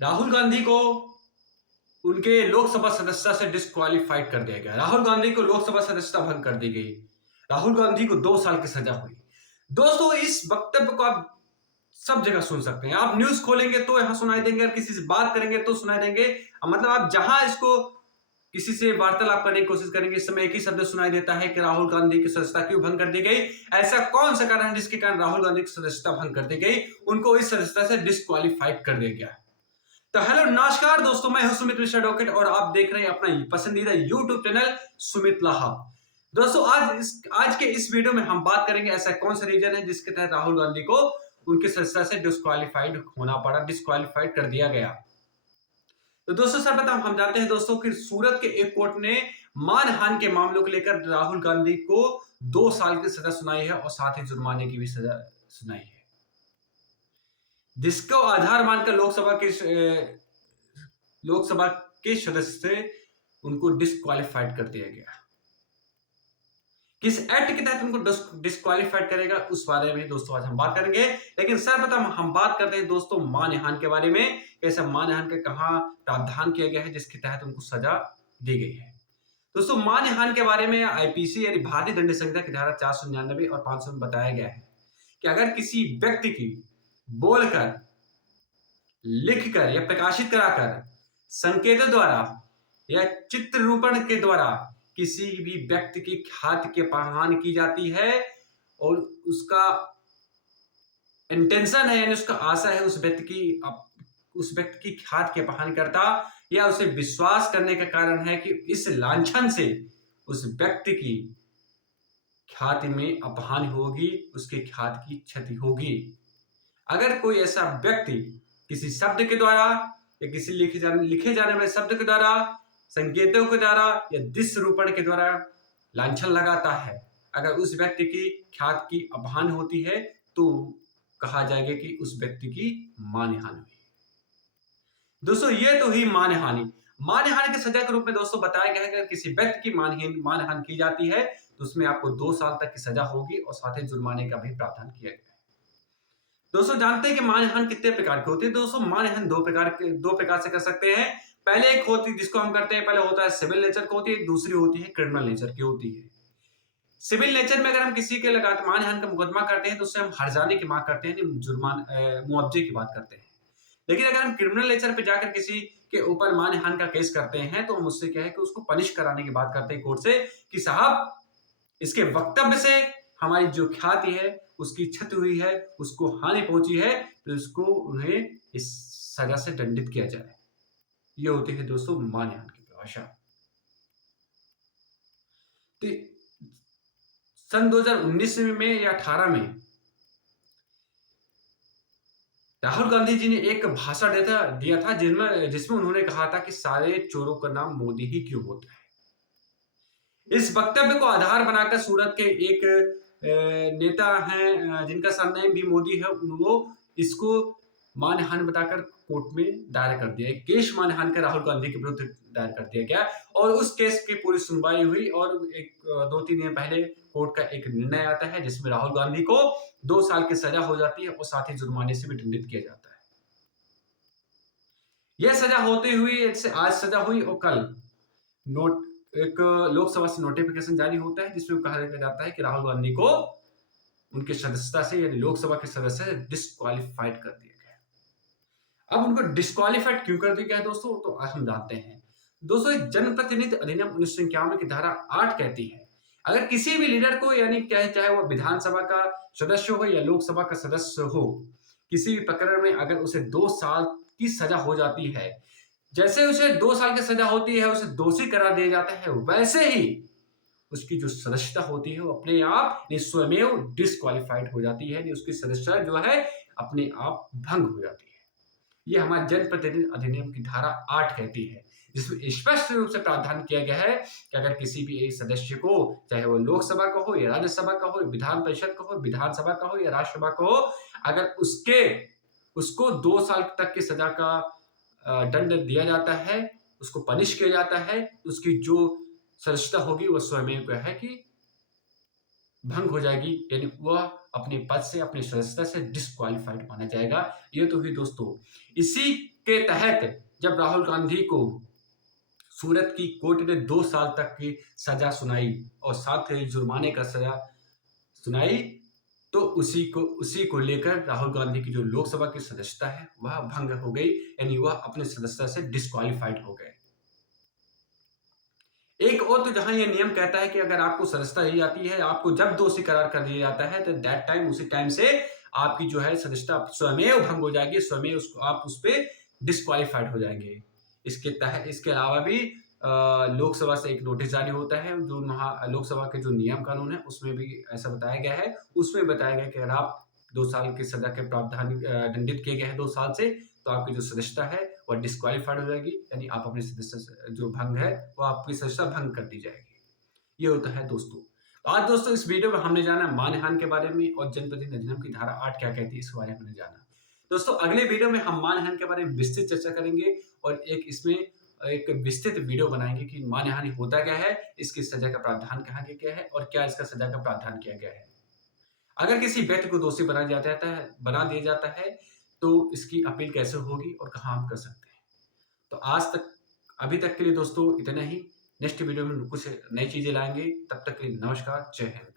राहुल गांधी को उनके लोकसभा सदस्यता से डिस्क्वालीफाइड कर दिया गया। राहुल गांधी को लोकसभा सदस्यता भंग कर दी गई। राहुल गांधी को 2 साल की सजा हुई। दोस्तों, इस वक्तव्य को आप सब जगह सुन सकते हैं। आप न्यूज खोलेंगे तो यहां सुनाई देंगे, और किसी से बात करेंगे तो सुनाई देंगे। मतलब आप जहां इसको किसी से वार्तालाप करने की कोशिश करेंगे, इस समय एक ही शब्द सुनाई देता है कि राहुल गांधी की सदस्यता क्यों भंग कर दी गई। ऐसा कौन सा कारण है जिसके कारण राहुल गांधी की सदस्यता भंग कर दी गई, उनको इस सदस्यता से डिस्क्वालीफाइड कर दिया गया। तो हेलो नमस्कार दोस्तों, मैं हूं सुमित मिश्रा डॉकेट और आप देख रहे हैं अपना पसंदीदा यूट्यूब चैनल सुमित लाहा। दोस्तों, आज के इस वीडियो में हम बात करेंगे ऐसा कौन सा रीजन है जिसके तहत राहुल गांधी को उनके सदस्यता से डिस्क्वालीफाइड होना पड़ा, डिस्क्वालीफाइड कर दिया गया। तो दोस्तों, सर्वप्रथम हम जानते हैं दोस्तों कि सूरत के एक कोर्ट ने मानहानि के मामलों को लेकर राहुल गांधी को 2 साल की सजा सुनाई है और साथ ही जुर्माने की भी सजा सुनाई है, जिसको आधार मानकर लोकसभा के सदस्य से उनको डिस्क्वालीफाइड कर दिया गया। किस एक्ट के तहत उनको डिस्क्वालीफाइड करेगा उस बारे में दोस्तों आज हम बात करेंगे। लेकिन सर्वप्रथम हम बात करते हैं दोस्तों मानहानि के बारे में। ऐसा मानहानि का कहां प्रावधान किया गया है जिसके तहत उनको सजा दी गई है। दोस्तों, मानहानि के बारे में आईपीसी यानी भारतीय दंड संहिता की धारा 499 और 500 में बताया गया है कि अगर किसी व्यक्ति की बोलकर, लिखकर या प्रकाशित कराकर, संकेतों द्वारा या चित्र रूपण के द्वारा किसी भी व्यक्ति की ख्याति की अपहान की जाती है और उसका इंटेंशन है यानी उसका आशा है उस व्यक्ति की ख्याति के अपहान करता या उसे विश्वास करने का कारण है कि इस लांछन से उस व्यक्ति की ख्याति में अपहान होगी, उसकी ख्याति की क्षति होगी। अगर कोई ऐसा व्यक्ति किसी शब्द के द्वारा या किसी लिखे जाने वाले शब्द के द्वारा, संकेतों के द्वारा या दृश्य रूपण के द्वारा लांछन लगाता है, अगर उस व्यक्ति की ख्याति की अपहान होती है तो कहा जाएगा कि उस व्यक्ति की मानहानि हुई। दोस्तों, ये तो ही मानहानि। मानहानि की सजा के रूप में दोस्तों बताया गया है कि अगर किसी व्यक्ति की मानहानि की जाती है तो उसमें आपको 2 साल तक की सजा होगी और साथ ही जुर्माने का भी प्रावधान किया गया है। दोस्तों, जानते हैं कि मानहानि कितने प्रकार की होती है। दोस्तों, मानहानि दो प्रकार से कर सकते हैं। पहले एक होती है जिसको हम करते हैं, पहले होता है सिविल नेचर की होती है, दूसरी होती है क्रिमिनल नेचर की होती है। सिविल नेचर में अगर हम किसी के लगातार मानहानि का मुकदमा करते हैं तो उससे हम हर्जाने की मांग करते हैं, मुआवजे की बात करते हैं। लेकिन अगर हम क्रिमिनल नेचर पे जाकर किसी के ऊपर मानहानि का केस करते हैं तो हम उससे क्या है कि उसको पनिश कराने की बात करते हैं कोर्ट से कि साहब, इसके वक्तव्य से हमारी जो ख्याति है उसकी क्षति हुई है, उसको हानि पहुंची है, तो इसको उन्हें इस सजा से दंडित किया जाए। ये होती है दोस्तों मानहानि की परिभाषा। तो सन 2019 में या 18 में राहुल गांधी जी ने एक भाषण दिया था जिसमें उन्होंने कहा था कि सारे चोरों का नाम मोदी ही क्यों होता है। इस वक्तव्य को आधार बनाकर सूरत के एक नेता हैं जिनका सरनेम भी मोदी है, वो इसको मानहानि बताकर कोर्ट में दायर कर दिया। एक केस मानहानि का राहुल गांधी के विरुद्ध दायर कर दिया गया और उस केस की पूरी सुनवाई हुई और 2-3 दिन पहले कोर्ट का एक निर्णय आता है जिसमें राहुल गांधी को 2 साल की सजा हो जाती है और साथ ही जुर्माने से भी दंडित किया जाता है। यह सजा होते हुए आज सजा हुई और कल एक लोकसभा से नोटिफिकेशन जारी होता है जिसमें कहा जाता है कि राहुल गांधी को उनके सदस्यता से यानी लोकसभा के सदस्य से डिस्क्वालीफाइड कर दिया गया। अब उनको डिस्क्वालीफाइड क्यों कर दिया गया दोस्तों, तो आज हम जानते हैं। दोस्तों, जनप्रतिनिधि अधिनियम 1951 की धारा 8 कहती है अगर किसी भी लीडर को यानी चाहे वो विधानसभा का सदस्य हो या लोकसभा का सदस्य हो, किसी भी प्रकरण में अगर उसे 2 साल की सजा हो जाती है, जैसे उसे 2 साल की सजा होती है उसे दोषी करार दिया जाता है, वैसे ही उसकी जो सदस्यता होती है वो अपने आप स्वयमेव डिस्क्वालीफाइड हो जाती है, उसकी सदस्यता जो है अपने आप भंग हो जाती है। ये हमारे जनप्रतिनिधि अधिनियम की धारा 8 कहती है, जिसमें स्पष्ट रूप से प्रावधान किया गया है कि अगर किसी भी एक सदस्य को, चाहे वो लोकसभा का हो या राज्यसभा का हो, विधान परिषद का हो, विधानसभा का हो या राज्यसभा का हो, अगर उसको 2 साल तक की सजा का दंड दिया जाता है, उसको पनिश किया जाता है, उसकी जो सदस्यता होगी वो स्वयं क्या है कि भंग हो जाएगी, यानी वह अपने पद से, अपनी सदस्यता से डिस्क्वालीफाइड माना जाएगा। ये तो हुई दोस्तों इसी के तहत जब राहुल गांधी को सूरत की कोर्ट ने 2 साल तक की सजा सुनाई और साथ ही जुर्माने का सजा सुनाई, तो उसी को लेकर राहुल गांधी की जो लोकसभा की सदस्यता है, वह भंग हो गई, यानी वह अपने सदस्यता से डिस्क्वालिफाइड हो गए। एक और तो जहां यह नियम कहता है कि अगर आपको सदस्यता दी जाती है, आपको जब दोषी करार कर दिया जाता है, तो दैट टाइम उसी टाइम से आपकी जो है सदस्यता स्वमेव भंग हो जाएगी, स्वमेव आप उस पे डिस्क्वालिफाइड हो जाएंगे। इसके अलावा भी लोकसभा से एक नोटिस जारी होता है, जो लोकसभा के जो नियम कानून है उसमें भी ऐसा बताया गया है। उसमें बताया गया कि अगर आप 2 साल की सजा के प्रावधान दंडित किए गए हैं 2 साल से, तो आपकी जो सदस्यता है वह डिस्क्वालिफाइड हो जाएगी, यानी आप अपनी सदस्य जो भंग है वो आपकी सदस्यता भंग कर दी जाएगी। ये होता है दोस्तों। तो आज दोस्तों इस वीडियो में हमने जाना मानहानि के बारे में और जनप्रतिनिधि अधिनियम की धारा 8 क्या कहती है, इसके बारे में हमने जाना। दोस्तों अगले वीडियो में हम मानहानि के बारे में विस्तृत चर्चा करेंगे और इसमें एक विस्तृत वीडियो बनाएंगे कि मानहानि होता क्या है, इसकी सजा का प्रावधान कहाँ क्या है और क्या इसका सजा का प्रावधान किया गया है। अगर किसी व्यक्ति को दोषी बना दिया जाता है, तो इसकी अपील कैसे होगी और कहाँ हम कर सकते हैं। तो अभी तक के लिए दोस्तों इतना ही। नेक्स्ट वीडियो में कुछ नई चीजें लाएंगे। तब तक के लिए नमस्कार, जय हिंद।